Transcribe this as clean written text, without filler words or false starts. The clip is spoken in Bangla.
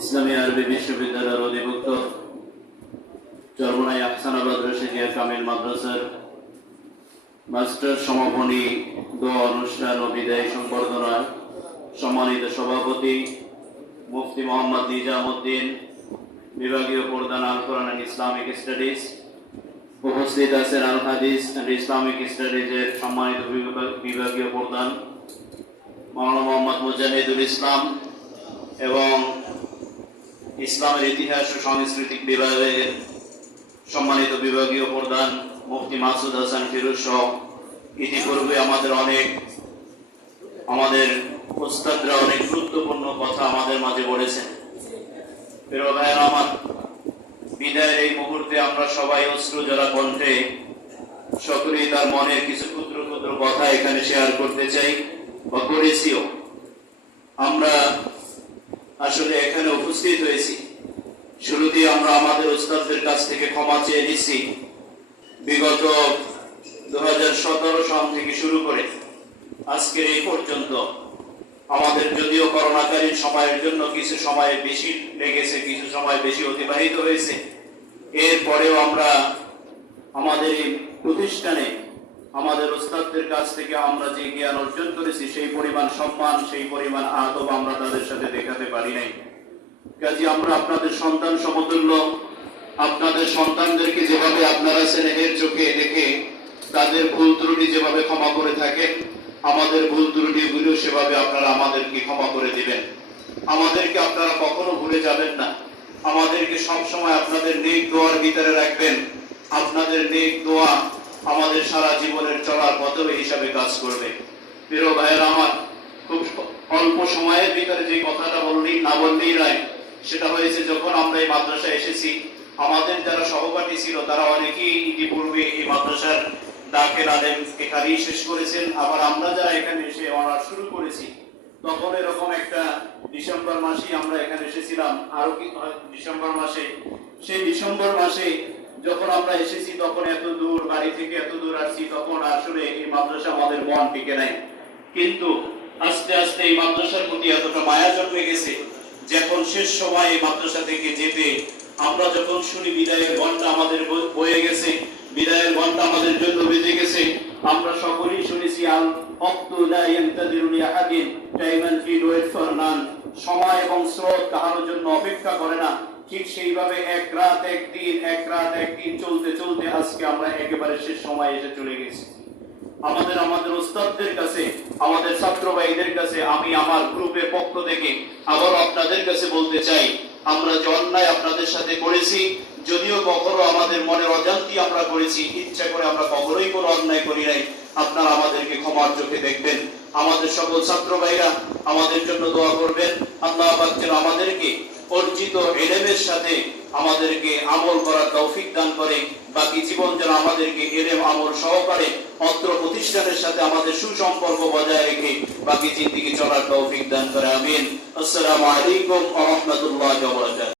ইসলামী আরবি বিশ্ববিদ্যালয়ের অধিভুক্ত চরমোনাই আহসানাবাদ রশিদিয়া কামিল মাদ্রাসার মাস্টার সমাপনী দোয়া অনুষ্ঠান ও বিদায় সংবর্ধনার সম্মানিত সভাপতি মুফতি মোহাম্মদ নিজামউদ্দিন, বিভাগীয় প্রধান আল কোরআন এন্ড ইসলামিক স্টাডিজ, উপস্থিত আছেন আল হাদিস এন্ড ইসলামিক স্টাডিজের সম্মানিত বিভাগীয় প্রধান মাওলানা মোহাম্মদ মুজাহিদুল ইসলাম এবং ইসলামের ইতিহাস ও সাংস্কৃতিক বিভাগের সম্মানিত বিভাগীয় প্রধান মুফতি মাসুদ হাসান ফিরোজ সহ ইতিপূর্বে আমাদের উস্তাদরা অনেক গুরুত্বপূর্ণ কথা আমাদের মাঝে বলেছেন। প্রিয় ভাইয়েরা আমার, বিদায়ের এই মুহূর্তে আমরা সবাই অশ্রু জলা কণ্ঠে সকলেই তার মনের কিছু ক্ষুদ্র ক্ষুদ্র কথা এখানে শেয়ার করতে চাই বা করেছিও। আমরা আসলে এখানে উপস্থিত হয়েছি, শুরুতেই আমরা আমাদের উস্তাদদের কাছ থেকে ক্ষমা চেয়ে নিচ্ছি। বিগত 2017 সাল থেকে শুরু করে আজকের এই পর্যন্ত আমাদের যদিও করোনাকালীন সময়ের জন্য কিছু সময় বেশি লেগেছে, কিছু সময় বেশি অতিবাহিত হয়েছে, এরপরেও আমরা আমাদের এই প্রতিষ্ঠানে আমাদের উস্তাদদের কাছ থেকে আমরা যে জ্ঞান অর্জন করেছি সেই পরিমাণ সম্মান, সেই পরিমাণ আদব আমরা তাদের সাথে দেখাতে পারি নাই। কাজে আমরা আপনাদের সন্তান সমতুল্য, আপনাদের সন্তানদেরকে যেভাবে আপনারা স্নেহের চোখে দেখে তাদের ভুল ত্রুটি যেভাবে ক্ষমা করে থাকেন, আমাদের ভুল ত্রুটিগুলো সেভাবে আপনারা আমাদেরকে ক্ষমা করে দিবেন। আমাদেরকে আপনারা কখনো ভুলে যাবেন না, আমাদেরকে সবসময় আপনাদের নেক দোয়ার ভিতরে রাখবেন। আপনাদের নেক দোয়া আমাদের সারা জীবনের চলার পথে হিসাবে কাজ করবে। প্রিয় ভাইয়েরা আমার, খুব অল্প সময়ের ভিতরে যে কথাটা না বললেই নয়, সেটা হয়েছে যখন আমরা এই মাদ্রাসায় এসেছি, আমাদের যারা সহপাঠী ছিল তারা অনেকেই ইতিপূর্বে এই মাদ্রাসার দাখিল আলেম এখানেই শেষ করেছেন। আবার আমরা যারা এখানে এসে অনার্স শুরু করেছি, তখন এরকম একটা ডিসেম্বর মাসেই আমরা এখানে এসেছিলাম, আরো কি ডিসেম্বর মাসে, সেই ডিসেম্বর মাসে যখন আমরা এসেছি তখন এত দূর বাড়ি থেকে এত দূর আসছি, তখন আসলে এই মাদ্রাসা আমাদের মন টিকে নাই। কিন্তু আস্তে আস্তে এই মাদ্রাসার প্রতি এতটা মায়া জন্মে গেছে, যখন শেষ সময় এই মাদ্রাসা থেকে যেতে আমরা যখন শুনি বিদায়ের ঘন্টা আমাদের বয়ে গেছে, বিদায়ের ঘন্টা আমাদের জন্য বেজে গেছে, আমরা সকলেই শুনেছি আল ওয়াক্তু লা ইয়ানতাযিরু লিআহাদিন টাইমান ফি ওয়েট ফর নান, সময় এবং স্রোত কারোর জন্য অপেক্ষা করে না। ঠিক সেইভাবে এক রাত এক দিন চলতে চলতে আজকে আমরা একেবারে শেষ সময় এসে চলে গেছি। আমাদের উস্তাদদের কাছে, আমাদের ছাত্র ভাইদের কাছে আমি আমার গ্রুপের পক্ষ থেকে আবার আপনাদের কাছে বলতে চাই, আমরা যে অন্যায় আপনাদের সাথে করেছি, যদিও কখনো আমাদের মনের অজান্তি আমরা করেছি, ইচ্ছা করে আমরা কখনোই কোনো অন্যায় করি নাই, আপনারা আমাদেরকে ক্ষমার চোখে দেখবেন। আমাদের সকল ছাত্র ভাইরা আমাদের জন্য দোয়া করবেন। আল্লাহ পাক যেন আমাদেরকে অর্জিত ইলমের সাথে আমাদেরকে আমল করার তৌফিক দান করে, বাকি জীবন যেন আমাদেরকে ইলম আমল সহকারে অত্র প্রতিষ্ঠানের সাথে আমাদের সুসম্পর্ক বজায় রেখে বাকি জিন্দেগি চলার তৌফিক দান করে। আমিন। আসসালামু আলাইকুম ওয়া রাহমাতুল্লাহি ওয়া বারাকাতুহু।